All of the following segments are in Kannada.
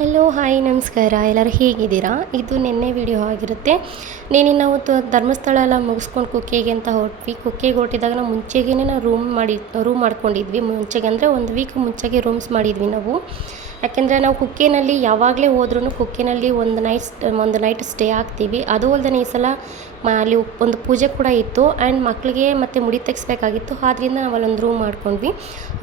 ಹಲೋ ಹಾಯ್ ನಮಸ್ಕಾರ. ಎಲ್ಲರೂ ಹೇಗಿದ್ದೀರಾ? ಇದು ನಿನ್ನೆ ವಿಡಿಯೋ ಆಗಿರುತ್ತೆ. ನೀನು ನಾವು ಧರ್ಮಸ್ಥಳ ಎಲ್ಲ ಮುಗಿಸ್ಕೊಂಡು ಕುಕ್ಕೆಗೆ ಅಂತ ಹೊರಟ್ವಿ. ಕುಕ್ಕೆಗೆ ಹೊರಟಿದಾಗ ನಾವು ಮುಂಚೆಗೇ ನಾವು ರೂಮ್ ಮಾಡಿ ರೂಮ್ ಮಾಡ್ಕೊಂಡಿದ್ವಿ. ಮುಂಚೆಗೆ ಅಂದರೆ ಒಂದು ವೀಕ್ ಮುಂಚೆಗೆ ರೂಮ್ಸ್ ಮಾಡಿದ್ವಿ ನಾವು. ಯಾಕೆಂದರೆ ನಾವು ಕುಕ್ಕೆನಲ್ಲಿ ಯಾವಾಗಲೇ ಹೋದ್ರೂ ಕುಕ್ಕೆನಲ್ಲಿ ಒಂದು ನೈಟ್ ಒಂದು ನೈಟ್ ಸ್ಟೇ ಆಗ್ತೀವಿ. ಅದು ಅಲ್ಲದೆ ಈ ಸಲ ಅಲ್ಲಿ ಒಂದು ಪೂಜೆ ಕೂಡ ಇತ್ತು. ಆ್ಯಂಡ್ ಮಕ್ಕಳಿಗೆ ಮತ್ತು ಮುಡಿ ತೆಗೆಸ್ಬೇಕಾಗಿತ್ತು. ಆದ್ದರಿಂದ ನಾವು ಅಲ್ಲೊಂದು ರೂಮ್ ಮಾಡ್ಕೊಂಡ್ವಿ.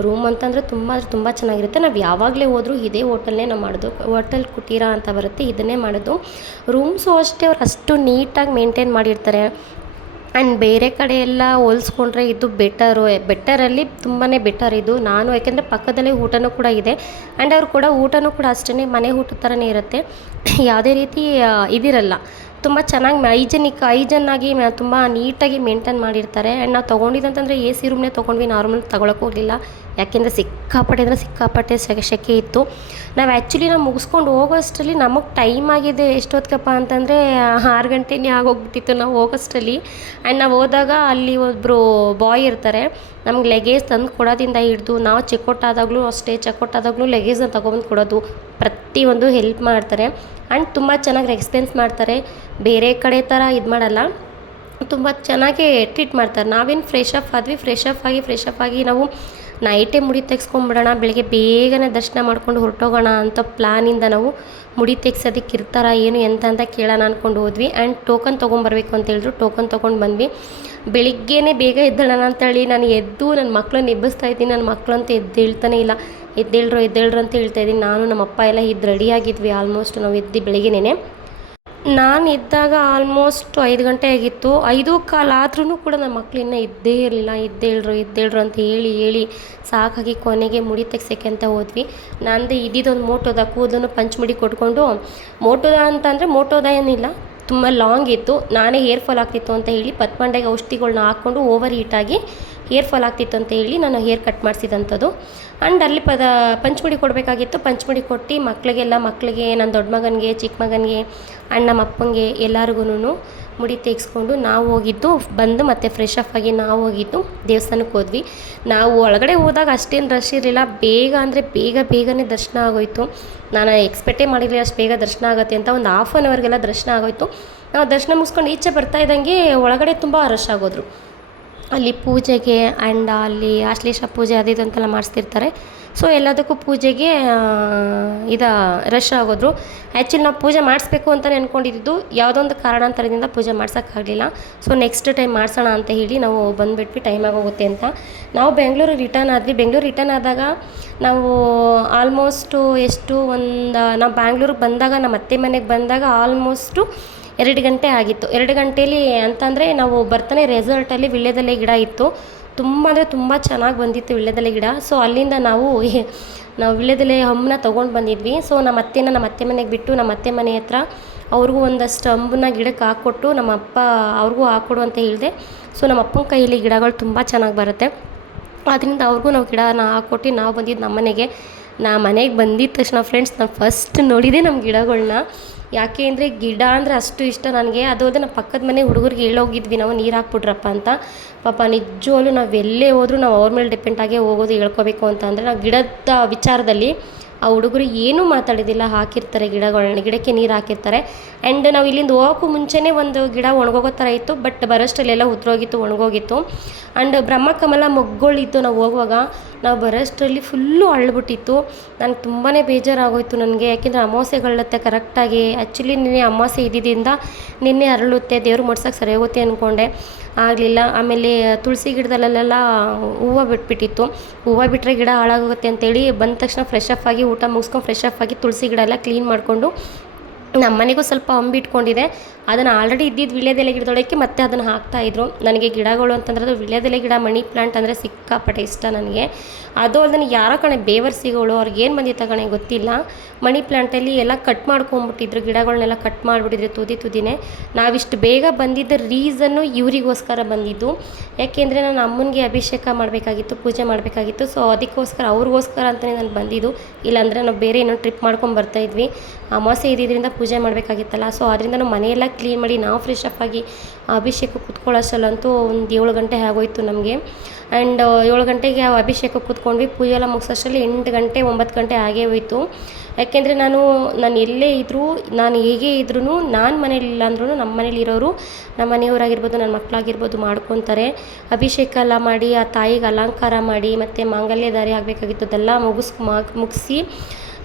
ರೂಮ್ ಅಂತಂದರೆ ತುಂಬ ತುಂಬ ಚೆನ್ನಾಗಿರುತ್ತೆ. ನಾವು ಯಾವಾಗಲೇ ಹೋದರೂ ಇದೇ ಹೋಟೆಲ್ನೇ ನಾವು ಮಾಡೋದು. ಹೋಟೆಲ್ ಕುಟೀರ ಅಂತ ಬರುತ್ತೆ. ಇದನ್ನೇ ಮಾಡೋದು. ರೂಮ್ಸು ಅಷ್ಟೇ ಅವ್ರು ಅಷ್ಟು ನೀಟಾಗಿ ಮೇಂಟೈನ್ ಮಾಡಿರ್ತಾರೆ. ಆ್ಯಂಡ್ ಬೇರೆ ಕಡೆ ಎಲ್ಲ ಹೋಲಿಸ್ಕೊಂಡ್ರೆ ಇದು ಬೆಟರು ಬೆಟರಲ್ಲಿ ತುಂಬಾ ಬೆಟರ್ ಇದು. ನಾನು ಯಾಕೆಂದರೆ ಪಕ್ಕದಲ್ಲೇ ಊಟನೂ ಕೂಡ ಇದೆ. ಆ್ಯಂಡ್ ಅವ್ರು ಕೂಡ ಊಟನೂ ಕೂಡ ಅಷ್ಟೇ ಮನೆ ಊಟದ ಥರನೇ ಇರುತ್ತೆ. ಯಾವುದೇ ರೀತಿ ಇದಿರಲ್ಲ. ತುಂಬ ಚೆನ್ನಾಗಿ ಹೈಜನಿಕ್, ಹೈಜನ್ ಆಗಿ ಮ- ತುಂಬ ನೀಟಾಗಿ ಮೇಂಟೈನ್ ಮಾಡಿರ್ತಾರೆ. ಆ್ಯಂಡ್ ನಾವು ತೊಗೊಂಡಿದ್ದಂತಂದರೆ ಎ ಸಿ ರೂಮ್ನೇ ತೊಗೊಂಡ್ವಿ. ನಾರ್ಮಲ್ ತೊಗೊಳಕ್ಕೆ ಹೋಗಲಿಲ್ಲ. ಯಾಕೆಂದರೆ ಸಿಕ್ಕಾಪಟ್ಟೆ ಅಂದರೆ ಸಿಕ್ಕಾಪಟ್ಟೆ ಸೆಕೆ ಸೆಕೆ ಇತ್ತು. ನಾವು ಆ್ಯಕ್ಚುಲಿ ನಾವು ಮುಗಿಸ್ಕೊಂಡು ಹೋಗೋಷ್ಟರಲ್ಲಿ ನಮಗೆ ಟೈಮ್ ಆಗಿದೆ ಎಷ್ಟೊತ್ತಿಗಪ್ಪ ಅಂತಂದರೆ ಆರು ಗಂಟೆನೇ ಆಗೋಗ್ಬಿಟ್ಟಿತ್ತು ನಾವು ಹೋಗೋಷ್ಟರಲ್ಲಿ. ಆ್ಯಂಡ್ ನಾವು ಹೋದಾಗ ಅಲ್ಲಿ ಒಬ್ಬರು ಬಾಯ್ ಇರ್ತಾರೆ. ನಮ್ಗೆ ಲಗೇಜ್ ತಂದು ಕೊಡೋದಿಂದ ಹಿಡ್ದು ನಾವು ಚೆಕ್ಔಟ್ ಆದಾಗಲೂ ಅಷ್ಟೇ ಚೆಕ್ಔಟ್ ಆದಾಗಲೂ ಲಗೇಜ್ನ ತೊಗೊಬಂದು ಕೊಡೋದು ಪ್ರತಿಯೊಂದು ಹೆಲ್ಪ್ ಮಾಡ್ತಾರೆ. ಆ್ಯಂಡ್ ತುಂಬ ಚೆನ್ನಾಗಿ ರೆಕ್ಸ್ಪೆನ್ಸ್ ಮಾಡ್ತಾರೆ. ಬೇರೆ ಕಡೆ ಥರ ಇದು ಮಾಡಲ್ಲ. ತುಂಬ ಚೆನ್ನಾಗಿ ಟ್ರೀಟ್ ಮಾಡ್ತಾರೆ. ನಾವೇನು ಫ್ರೆಶ್ ಅಪ್ ಆದ್ವಿ ಫ್ರೆಶ್ ಅಪ್ ಆಗಿ ಫ್ರೆಶ್ ಅಪ್ ಆಗಿ ನಾವು ನೈಟೇ ಮುಡಿ ತೆಗ್ಸ್ಕೊಂಬಿಡೋಣ, ಬೆಳಗ್ಗೆ ಬೇಗನೆ ದರ್ಶನ ಮಾಡ್ಕೊಂಡು ಹೊರಟೋಗೋಣ ಅಂತ ಪ್ಲ್ಯಾನಿಂದ ನಾವು ಮುಡಿ ತೆಗ್ಸೋದಕ್ಕೆ ಇರ್ತಾರ ಏನು ಎಂತ ಅಂತ ಕೇಳೋಣ ಅಂದ್ಕೊಂಡು ಹೋದ್ವಿ. ಆ್ಯಂಡ್ ಟೋಕನ್ ತೊಗೊಂಬರ್ಬೇಕು ಅಂತ ಹೇಳಿದ್ರು. ಟೋಕನ್ ತೊಗೊಂಡು ಬಂದ್ವಿ. ಬೆಳಿಗ್ಗೆನೇ ಬೇಗ ಎದ್ದೇಳೋಣ ಅಂತೇಳಿ ನಾನು ಎದ್ದು ನನ್ನ ಮಕ್ಕಳನ್ನ ಎಬ್ಬಿಸ್ತಾ ಇದ್ದೀನಿ. ನನ್ನ ಮಕ್ಕಳಂತೂ ಎದ್ದೇಳ್ತಾನೆ ಇಲ್ಲ. ಎದ್ದೇಳ್ರು ಎದ್ದೇಳ್ರು ಅಂತ ಹೇಳ್ತಾ ಇದ್ದೀನಿ. ನಾನು ನಮ್ಮ ಅಪ್ಪ ಎಲ್ಲ ಇದ್ದು ರೆಡಿಯಾಗಿದ್ವಿ ಆಲ್ಮೋಸ್ಟ್ ನಾವು ಎದ್ದು ಬೆಳಿಗ್ಗೆನೇ ನಾನು ಇದ್ದಾಗ ಆಲ್ಮೋಸ್ಟ್ ಐದು ಗಂಟೆ ಆಗಿತ್ತು. ಐದು ಕಾಲು ಆದ್ರೂ ಕೂಡ ನನ್ನ ಮಕ್ಳು ಇದ್ದೇ ಇರಲಿಲ್ಲ. ಇದ್ದೇಳ್ರು ಇದ್ದೇಳ್ರು ಅಂತ ಹೇಳಿ ಹೇಳಿ ಸಾಕಾಗಿ ಕೊನೆಗೆ ಮುಡಿ ತೆಗ್ಸೋಕ್ಕೆ ಅಂತ ಹೋದ್ವಿ. ನಂದು ಇದ್ದಿದ್ದೊಂದು ಮೋಟೋದ ಕೂದಲನ್ನು ಪಂಚಮುಡಿ ಕೊಟ್ಕೊಂಡು, ಮೋಟೋದ ಅಂತಂದರೆ ಮೋಟೋದ ಏನಿಲ್ಲ, ತುಂಬ ಲಾಂಗ್ ಇತ್ತು. ನಾನೇ ಹೇರ್ ಫಾಲ್ ಆಗ್ತಿತ್ತು ಅಂತ ಹೇಳಿ ಪತ್ಮಂಡೆಗೆ ಔಷಧಿಗಳ್ನ ಹಾಕ್ಕೊಂಡು ಓವರ್ ಹೀಟಾಗಿ ಹೇರ್ ಫಾಲ್ ಆಗ್ತಿತ್ತು ಅಂತ ಹೇಳಿ ನಾನು ಹೇರ್ ಕಟ್ ಮಾಡಿಸಿದಂಥದ್ದು. ಆ್ಯಂಡ್ ಅಲ್ಲಿ ಪದ ಪಂಚಮುಡಿ ಕೊಡಬೇಕಾಗಿತ್ತು. ಪಂಚಮುಡಿ ಕೊಟ್ಟು ಮಕ್ಕಳಿಗೆಲ್ಲ ಮಕ್ಕಳಿಗೆ ನನ್ನ ದೊಡ್ಡ ಮಗನಿಗೆ, ಚಿಕ್ಕ ಮಗನಿಗೆ, ಅಣ್ಣ ಅಪ್ಪಂಗೆ ಎಲ್ಲರಿಗೂ ಮುಡಿ ತೆಗೆಸ್ಕೊಂಡು ನಾವು ಹೋಗಿದ್ದು, ಬಂದು ಮತ್ತೆ ಫ್ರೆಶ್ ಅಪ್ ಆಗಿ ನಾವು ಹೋಗಿದ್ದು ದೇವಸ್ಥಾನಕ್ಕೆ ಹೋದ್ವಿ. ನಾವು ಒಳಗಡೆ ಹೋದಾಗ ಅಷ್ಟೇನು ರಶ್ ಇರಲಿಲ್ಲ. ಬೇಗ ಅಂದರೆ ಬೇಗ ಬೇಗನೆ ದರ್ಶನ ಆಗೋಯ್ತು. ನಾನು ಎಕ್ಸ್ಪೆಕ್ಟೇ ಮಾಡಿರಲಿಲ್ಲ ಅಷ್ಟು ಬೇಗ ದರ್ಶನ ಆಗುತ್ತೆ ಅಂತ ಒಂದು ಹಾಫ್ ಆನ್ ಅವರ್ಗೆಲ್ಲ ದರ್ಶನ ಆಗೋಯ್ತು. ನಾವು ದರ್ಶನ ಮುಗಿಸ್ಕೊಂಡು ಈಚೆ ಬರ್ತಾ ಇದ್ದಂಗೆ ಒಳಗಡೆ ತುಂಬ ರಶ್ ಆಗೋದ್ರು. ಅಲ್ಲಿ ಪೂಜೆಗೆ ಆ್ಯಂಡ್ ಅಲ್ಲಿ ಆಶ್ಲೇಷ ಪೂಜೆ ಅದು ಇದು ಅಂತೆಲ್ಲ ಮಾಡಿಸ್ತಿರ್ತಾರೆ. ಸೊ ಎಲ್ಲದಕ್ಕೂ ಪೂಜೆಗೆ ಇದು ರಶ್ ಆಗೋದ್ರು. ಆ್ಯಕ್ಚುಲಿ ನಾವು ಪೂಜೆ ಮಾಡಿಸ್ಬೇಕು ಅಂತಲೇ ಅಂದ್ಕೊಂಡಿದ್ದು ಯಾವುದೋ ಒಂದು ಕಾರಣಾಂತರದಿಂದ ಪೂಜೆ ಮಾಡ್ಸೋಕ್ಕಾಗಲಿಲ್ಲ. ಸೊ ನೆಕ್ಸ್ಟ್ ಟೈಮ್ ಮಾಡಿಸೋಣ ಅಂತ ಹೇಳಿ ನಾವು ಬಂದುಬಿಟ್ವಿ ಟೈಮ್ ಆಗೋಗುತ್ತೆ ಅಂತ. ನಾವು ಬೆಂಗಳೂರು ರಿಟರ್ನ್ ಆದ್ವಿ. ಬೆಂಗಳೂರು ರಿಟರ್ನ್ ಆದಾಗ ನಾವು ಆಲ್ಮೋಸ್ಟು ಎಷ್ಟು ಒಂದು, ನಾವು ಬ್ಯಾಂಗ್ಳೂರಿಗೆ ಬಂದಾಗ ನಮ್ಮ ಅತ್ತೆ ಮನೆಗೆ ಬಂದಾಗ ಆಲ್ಮೋಸ್ಟು ಎರಡು ಗಂಟೆ ಆಗಿತ್ತು. ಎರಡು ಗಂಟೇಲಿ ಅಂತಂದರೆ ನಾವು ಬರ್ತಾನೆ ರೆಸಾರ್ಟಲ್ಲಿ ವಿಳ್ಯದೆಲೆ ಗಿಡ ಇತ್ತು. ತುಂಬ ಅಂದರೆ ತುಂಬ ಚೆನ್ನಾಗಿ ಬಂದಿತ್ತು ವಿಳ್ಯದೆಲೆ ಗಿಡ. ಸೊ ಅಲ್ಲಿಂದ ನಾವು ನಾವು ವಿಳ್ಯದೆಲೆ ಹಮ್ಮನ್ನ ತೊಗೊಂಡು ಬಂದಿದ್ವಿ. ಸೊ ನಮ್ಮ ಅತ್ತೆನ ನಮ್ಮ ಅತ್ತೆ ಮನೆಗೆ ಬಿಟ್ಟು ನಮ್ಮ ಅತ್ತೆ ಮನೆ ಹತ್ರ ಅವ್ರಿಗೂ ಒಂದಷ್ಟು ಹಂಬನ್ನ ಗಿಡಕ್ಕೆ ಹಾಕ್ಕೊಟ್ಟು ನಮ್ಮ ಅಪ್ಪ ಅವ್ರಿಗೂ ಹಾಕ್ಕೊಡು ಅಂತ ಹೇಳಿದೆ. ಸೊ ನಮ್ಮ ಅಪ್ಪನ ಕೈಯಲ್ಲಿ ಗಿಡಗಳು ತುಂಬ ಚೆನ್ನಾಗಿ ಬರುತ್ತೆ. ಅದರಿಂದ ಅವ್ರಿಗೂ ನಾವು ಗಿಡನ ಹಾಕ್ಕೊಟ್ಟು ನಾವು ಬಂದಿದ್ದು ನಮ್ಮ ಮನೆಗೆ. ನಾ ಮನೆಗೆ ಬಂದಿದ್ದ ತಕ್ಷಣ ಫ್ರೆಂಡ್ಸ್ ನಾನು ಫಸ್ಟ್ ನೋಡಿದೆ ನಮ್ಮ ಗಿಡಗಳ್ನ. ಯಾಕೆ ಅಂದರೆ ಗಿಡ ಅಂದರೆ ಅಷ್ಟು ಇಷ್ಟ ನನಗೆ. ಅದು ಅಲ್ಲದೆ ನಮ್ಮ ಪಕ್ಕದ ಮನೆ ಹುಡುಗರಿಗೆ ಹೇಳೋಗಿದ್ವಿ ನಾವು, ನೀರು ಹಾಕ್ಬಿಟ್ರಪ್ಪ ಅಂತ. ಪಾಪ ನಿಜವಾಗ್ಲೂ ನಾವು ಎಲ್ಲೇ ಹೋದರೂ ನಾವು ಅವ್ರ ಮೇಲೆ ಡಿಪೆಂಡ್ ಆಗೇ ಹೋಗೋದು ಹೇಳ್ಕೋಬೇಕು ಅಂತ ಅಂದರೆ ನಾವು ಗಿಡದ ವಿಚಾರದಲ್ಲಿ ಆ ಹುಡುಗರು ಏನೂ ಮಾತಾಡೋದಿಲ್ಲ. ಹಾಕಿರ್ತಾರೆ ಗಿಡಗಳನ್ನ ಗಿಡಕ್ಕೆ ನೀರು ಹಾಕಿರ್ತಾರೆ. ಆ್ಯಂಡ್ ನಾವು ಇಲ್ಲಿಂದ ಹೋಗೋಕ್ಕೂ ಮುಂಚೆನೇ ಒಂದು ಗಿಡ ಒಣಗೋಗೋ ಥರ ಇತ್ತು ಬಟ್ ಬರೋಷ್ಟಲ್ಲೆಲ್ಲ ಉದ್ರೋಗಿತ್ತು, ಒಣಗೋಗಿತ್ತು. ಆ್ಯಂಡ್ ಬ್ರಹ್ಮಕಮಲ ಮೊಗ್ಗಳಿತ್ತು ನಾವು ಹೋಗುವಾಗ. ನಾವು ಬರೋಷ್ಟರಲ್ಲಿ ಫುಲ್ಲು ಅಳ್ಬಿಟ್ಟಿತ್ತು. ನನಗೆ ತುಂಬಾ ಬೇಜಾರಾಗೋಯಿತು ನನಗೆ. ಯಾಕೆಂದರೆ ಅಮಾವಾಸ್ಯೆಗಳತ್ತೆ ಕರೆಕ್ಟಾಗಿ. ಆ್ಯಕ್ಚುಲಿ ನಿನ್ನೆ ಅಮಾವಾಸ್ಯೆ ಇದ್ದಿದ್ದರಿಂದ ನಿನ್ನೆ ಅರಳುತ್ತೆ. ದೇವ್ರು ಮಡ್ಸೋಕ್ಕೆ ಸರಿ ಹೋಗುತ್ತೆ ಅಂದ್ಕೊಂಡೆ ಆಗಲಿಲ್ಲ. ಆಮೇಲೆ ತುಳಸಿ ಗಿಡದಲ್ಲೆಲ್ಲ ಹೂವು ಬಿಟ್ಬಿಟ್ಟಿತ್ತು. ಹೂವು ಬಿಟ್ಟರೆ ಗಿಡ ಹಾಳಾಗುತ್ತೆ ಅಂತೇಳಿ ಬಂದ ತಕ್ಷಣ ಫ್ರೆಶ್ ಅಪ್ ಆಗಿ ಊಟ ಮುಗಿಸ್ಕೊಂಡು ಫ್ರೆಶ್ ಅಪ್ ಆಗಿ ತುಳಸಿ ಗಿಡ ಎಲ್ಲ ಕ್ಲೀನ್ ಮಾಡಿಕೊಂಡು ನಮ್ಮ ಮನೆಗೂ ಸ್ವಲ್ಪ ಅಂಬಿಟ್ಕೊಂಡಿದೆ ಅದನ್ನು ಆಲ್ರೆಡಿ ಇದ್ದಿದ್ದು ವಿಳ್ಯದೆಲೆ ಗಿಡದೊಳಕ್ಕೆ ಮತ್ತೆ ಅದನ್ನು ಹಾಕ್ತಾಯಿದ್ರು ನನಗೆ ಗಿಡಗಳು ಅಂತಂದ್ರೆ ಅದು ವಿಳ್ಯದೆಲೆ ಗಿಡ, ಮಣಿ ಪ್ಲಾಂಟ್ ಅಂದರೆ ಸಿಕ್ಕಾಪಟ್ಟೆ ಇಷ್ಟ ನನಗೆ. ಅದು ಅಲ್ಲದೆ ಯಾರೋ ಕಣೆ ಬೇವರ್ಸಿಗಳು ಅವ್ರಿಗೆ ಏನು ಬಂದಿತ್ತು ಕಣೆ ಗೊತ್ತಿಲ್ಲ. ಮಣಿ ಪ್ಲಾಂಟಲ್ಲಿ ಎಲ್ಲ ಕಟ್ ಮಾಡ್ಕೊಂಬಿಟ್ಟಿದ್ರು ಗಿಡಗಳನ್ನೆಲ್ಲ ಕಟ್ ಮಾಡಿಬಿಟ್ಟಿದ್ರು ತುದಿ ತುದಿನೇ. ನಾವಿಷ್ಟು ಬೇಗ ಬಂದಿದ್ದ ರೀಸನ್ನು ಇವರಿಗೋಸ್ಕರ ಬಂದಿದ್ದು. ಯಾಕೆಂದರೆ ನಾನು ಅಮ್ಮನಿಗೆ ಅಭಿಷೇಕ ಮಾಡಬೇಕಾಗಿತ್ತು, ಪೂಜೆ ಮಾಡಬೇಕಾಗಿತ್ತು. ಸೊ ಅದಕ್ಕೋಸ್ಕರ ಅವ್ರಿಗೋಸ್ಕರ ಅಂತಲೇ ನಾನು ಬಂದಿದ್ದು. ಇಲ್ಲಾಂದರೆ ನಾವು ಬೇರೆ ಏನೋ ಟ್ರಿಪ್ ಮಾಡ್ಕೊಂಡು ಬರ್ತಾಯಿದ್ವಿ ಅಮಾವಾಸ್ಯೆ ಇದ್ದಿದ್ದರಿಂದ ಪೂಜೆ ಪೂಜೆ ಮಾಡಬೇಕಾಗಿತ್ತಲ್ಲ. ಸೊ ಅದರಿಂದ ನಾವು ಮನೆಯೆಲ್ಲ ಕ್ಲೀನ್ ಮಾಡಿ ನಾವು ಫ್ರೆಶ್ ಅಪ್ ಆಗಿ ಅಭಿಷೇಕ ಕೂತ್ಕೊಳ್ಳೋಷ್ಟಲ್ಲಂತೂ ಒಂದು ಏಳು ಗಂಟೆ ಆಗೋಯ್ತು ನಮಗೆ. ಆ್ಯಂಡ್ ಏಳು ಗಂಟೆಗೆ ಅಭಿಷೇಕ ಕೂತ್ಕೊಂಡ್ವಿ. ಪೂಜೆ ಎಲ್ಲ ಮುಗಿಸೋಷ್ಟರಲ್ಲಿ ಎಂಟು ಗಂಟೆ, ಒಂಬತ್ತು ಗಂಟೆ ಆಗೇ ಹೋಯಿತು. ಯಾಕೆಂದರೆ ನಾನು ನಾನು ಎಲ್ಲೇ ಇದ್ದರೂ ನಾನು ಹೇಗೆ ಇದ್ರೂ ನಾನು ಮನೇಲಿಲ್ಲ ಅಂದ್ರೂ ನಮ್ಮ ಮನೇಲಿ ಇರೋರು ನಮ್ಮ ಮನೆಯವರಾಗಿರ್ಬೋದು ನನ್ನ ಮಕ್ಕಳಾಗಿರ್ಬೋದು ಮಾಡ್ಕೊತಾರೆ. ಅಭಿಷೇಕ ಎಲ್ಲ ಮಾಡಿ, ಆ ತಾಯಿಗೆ ಅಲಂಕಾರ ಮಾಡಿ, ಮತ್ತು ಮಾಂಗಲ್ಯ ದಾರಿ ಆಗಬೇಕಾಗಿತ್ತು ಅದೆಲ್ಲ ಮುಗಿಸ್ ಮುಗಿಸಿ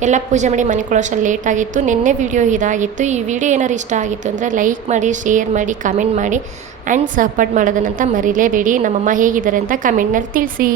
ಎಲ್ಲ ಪೂಜೆ ಮಾಡಿ ಮನೆ ಅಷ್ಟು ಲೇಟ್ ಆಗಿತ್ತು. ನಿನ್ನೆ ವಿಡಿಯೋ ಇದಾಗಿತ್ತು. ಈ ವಿಡಿಯೋ ಏನಾರು ಇಷ್ಟ ಆಗಿತ್ತು ಅಂದರೆ ಲೈಕ್ ಮಾಡಿ ಶೇರ್ ಮಾಡಿ ಕಮೆಂಟ್ ಮಾಡಿ ಆ್ಯಂಡ್ ಸಪೋರ್ಟ್ ಮಾಡೋದನ್ನಂತ ಮರಿಲೇಬೇಡಿ. ನಮ್ಮಮ್ಮ ಹೇಗಿದ್ದಾರೆ ಅಂತ ಕಮೆಂಟ್ನಲ್ಲಿ ತಿಳಿಸಿ.